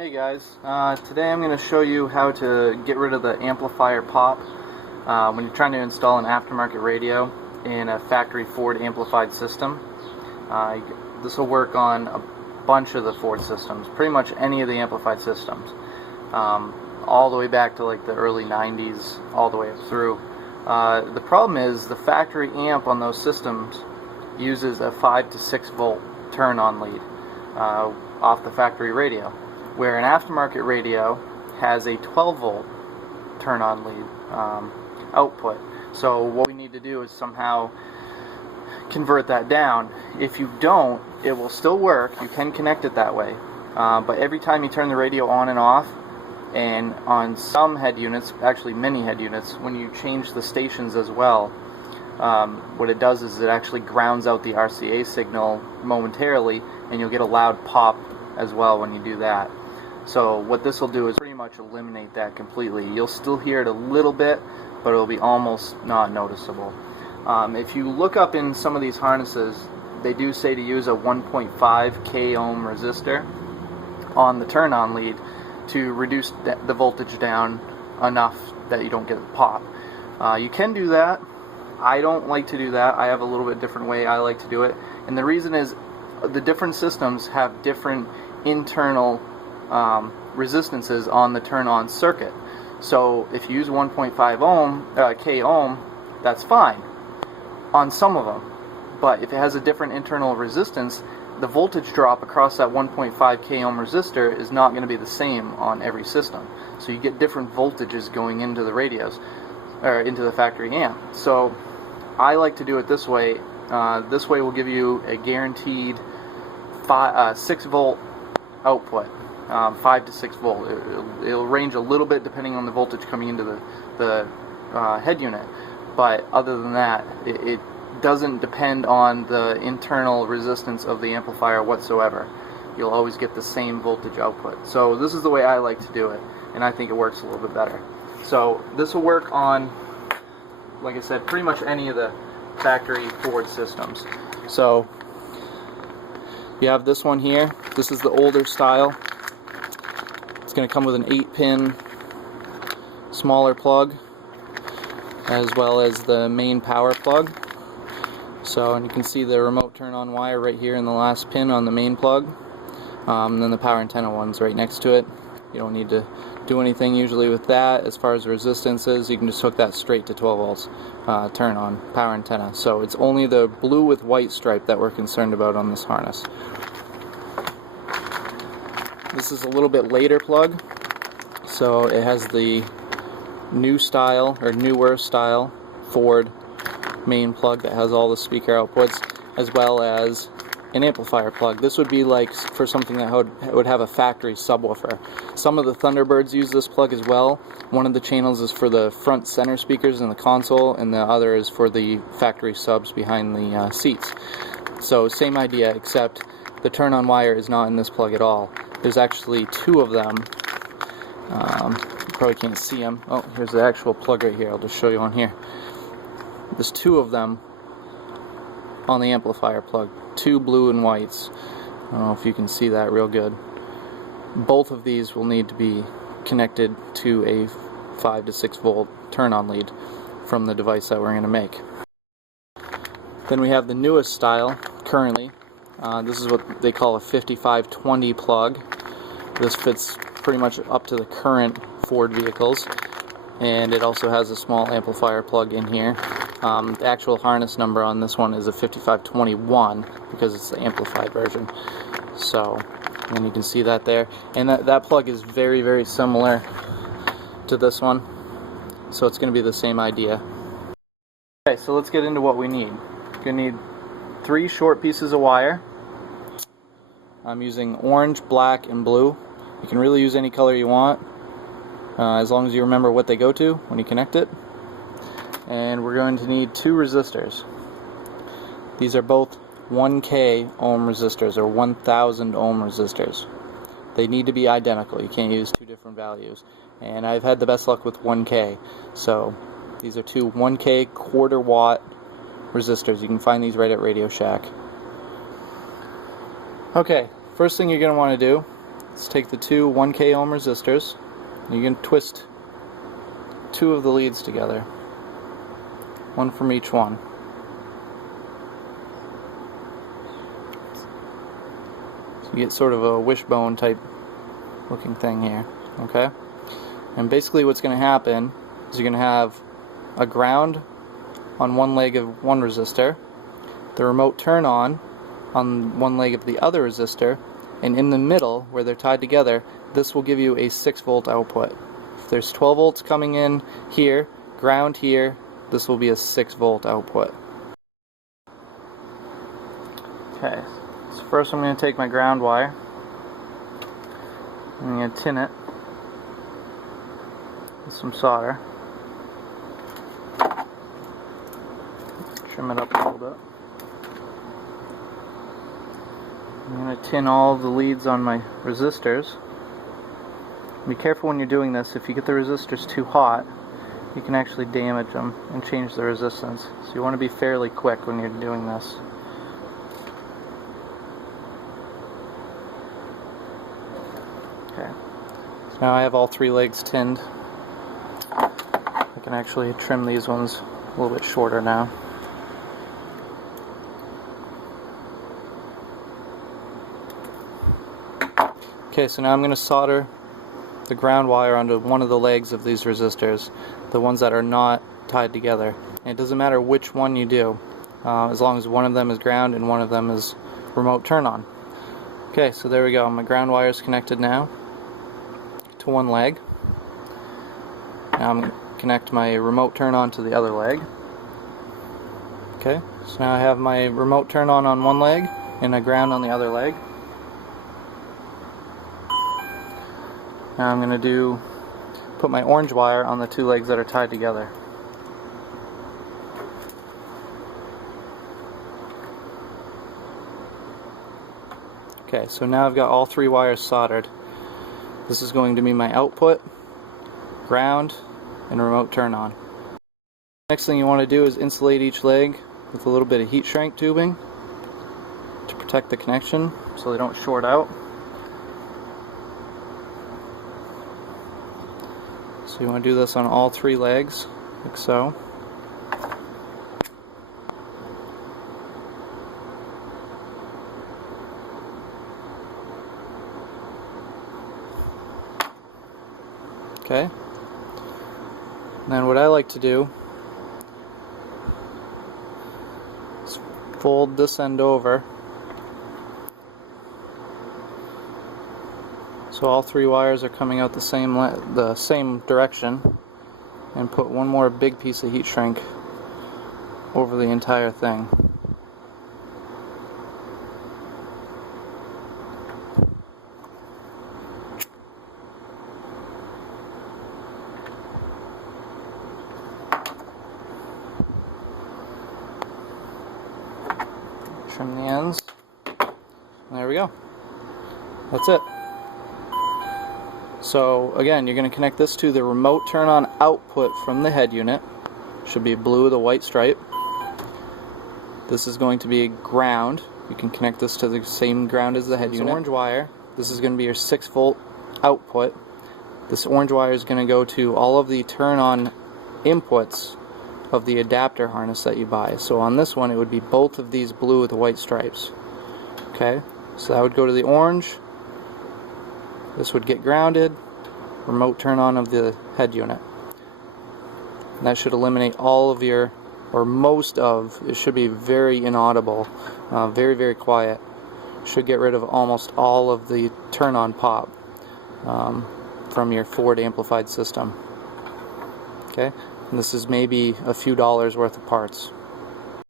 Hey guys, today I'm going to show you how to get rid of the amplifier pop when you're trying to install an aftermarket radio in a factory Ford amplified system. This will work on a bunch of the Ford systems, pretty much any of the amplified systems, all the way back to like the early 90s, all the way up through. The problem is the factory amp on those systems uses a 5 to 6 volt turn-on lead off the factory radio, where an aftermarket radio has a 12 volt turn-on lead output. So what we need to do is somehow convert that down. If you don't, it will still work. You can connect it that way, but every time you turn the radio on and off, and on some head units, actually many head units, when you change the stations as well, what it does is it actually grounds out the RCA signal momentarily, and you'll get a loud pop as well when you do that. So what this will do is pretty much eliminate that completely. You'll still hear it a little bit, but it'll be almost not noticeable. If you look up in some of these harnesses, they do say to use a 1.5 k ohm resistor on the turn-on lead to reduce the voltage down enough that you don't get a pop. You can do that. I don't like to do that. I have a little bit different way I like to do it, and the reason is the different systems have different internal resistances on the turn-on circuit. So if you use 1.5 ohm, k ohm, that's fine on some of them, but if it has a different internal resistance, the voltage drop across that 1.5 k ohm resistor is not going to be the same on every system. So you get different voltages going into the radios, or into the factory amp. So I like to do it this way. This way will give you a guaranteed 6 volt output, 5 to 6 volt. It'll range a little bit depending on the voltage coming into the head unit, but other than that, it doesn't depend on the internal resistance of the amplifier whatsoever. You'll always get the same voltage output. So this is the way I like to do it, and I think it works a little bit better. So this will work on, like I said, pretty much any of the factory Ford systems. So you have this one here. This is the older style. It's going to come with an 8-pin smaller plug, as well as the main power plug. So, and you can see the remote turn-on wire right here in the last pin on the main plug, and then the power antenna one's right next to it. You don't need to do anything usually with that. As far as resistance is, you can just hook that straight to 12 volts turn-on power antenna. So it's only the blue with white stripe that we're concerned about on this harness. This is a little bit later plug, so it has the new style, or newer style, Ford main plug that has all the speaker outputs, as well as an amplifier plug. This would be like for something that would have a factory subwoofer. Some of the Thunderbirds use this plug as well. One of the channels is for the front center speakers in the console, and the other is for the factory subs behind the seats. So same idea, except the turn-on wire is not in this plug at all. There's actually 2 of them. You probably can't see them. Oh, here's the actual plug right here. I'll just show you on here. There's 2 of them on the amplifier plug. 2 blue and whites. I don't know if you can see that real good. Both of these will need to be connected to a 5 to 6 volt turn-on lead from the device that we're going to make. Then we have the newest style currently. This is what they call a 5520 plug. This fits pretty much up to the current Ford vehicles, and it also has a small amplifier plug in here. The actual harness number on this one is a 5521 because it's the amplified version. So, and you can see that there. And that plug is very, very similar to this one. So it's going to be the same idea. Okay, so let's get into what we need. You're going to need 3 short pieces of wire. I'm using orange, black, and blue. You can really use any color you want, as long as you remember what they go to when you connect it. And we're going to need 2 resistors. These are both 1k ohm resistors, or 1000 ohm resistors. They need to be identical. You can't use 2 different values. And I've had the best luck with 1k. So these are 2 1k quarter watt resistors. You can find these right at Radio Shack. Okay, first thing you're going to want to do Let's take the two 1K ohm resistors. You can twist two of the leads together, one from each one. So you get sort of a wishbone type looking thing here, okay? And basically what's going to happen is you're going to have a ground on one leg of one resistor, the remote turn on one leg of the other resistor, and in the middle where they're tied together, this will give you a 6-volt output. If there's 12 volts coming in here, ground here, this will be a 6-volt output. Okay, so first I'm going to take my ground wire, I'm going to tin it with some solder, trim it up a little bit. I'm going to tin all the leads on my resistors. Be careful when you're doing this. If you get the resistors too hot, you can actually damage them and change the resistance. So you want to be fairly quick when you're doing this. Okay. So now I have all three legs tinned. I can actually trim these ones a little bit shorter now. Okay, so now I'm going to solder the ground wire onto one of the legs of these resistors, the ones that are not tied together. And it doesn't matter which one you do, as long as one of them is ground and one of them is remote turn on. Okay, so there we go. My ground wire is connected now to one leg. Now I'm going to connect my remote turn on to the other leg. Okay, so now I have my remote turn on one leg and a ground on the other leg. Now I'm going to put my orange wire on the two legs that are tied together. Okay, so now I've got all three wires soldered. This is going to be my output, ground, and remote turn on. Next thing you want to do is insulate each leg with a little bit of heat shrink tubing to protect the connection so they don't short out. So you want to do this on all three legs, like so. Okay. And then what I like to do is fold this end over so all three wires are coming out the same direction, and put one more big piece of heat shrink over the entire thing. Trim the ends. And there we go. That's it. So again, you're going to connect this to the remote turn on output from the head unit. Should be blue with a white stripe. This is going to be ground. You can connect this to the same ground as the head unit. Orange wire. This is going to be your 6-volt output. This orange wire is going to go to all of the turn on inputs of the adapter harness that you buy. So on this one it would be both of these blue with the white stripes. Okay, so that would go to the orange. This would get grounded, remote turn on of the head unit. And that should eliminate all of your, or most of, it should be very inaudible, very, very quiet. Should get rid of almost all of the turn on pop from your Ford amplified system. Okay, and this is maybe a few dollars worth of parts.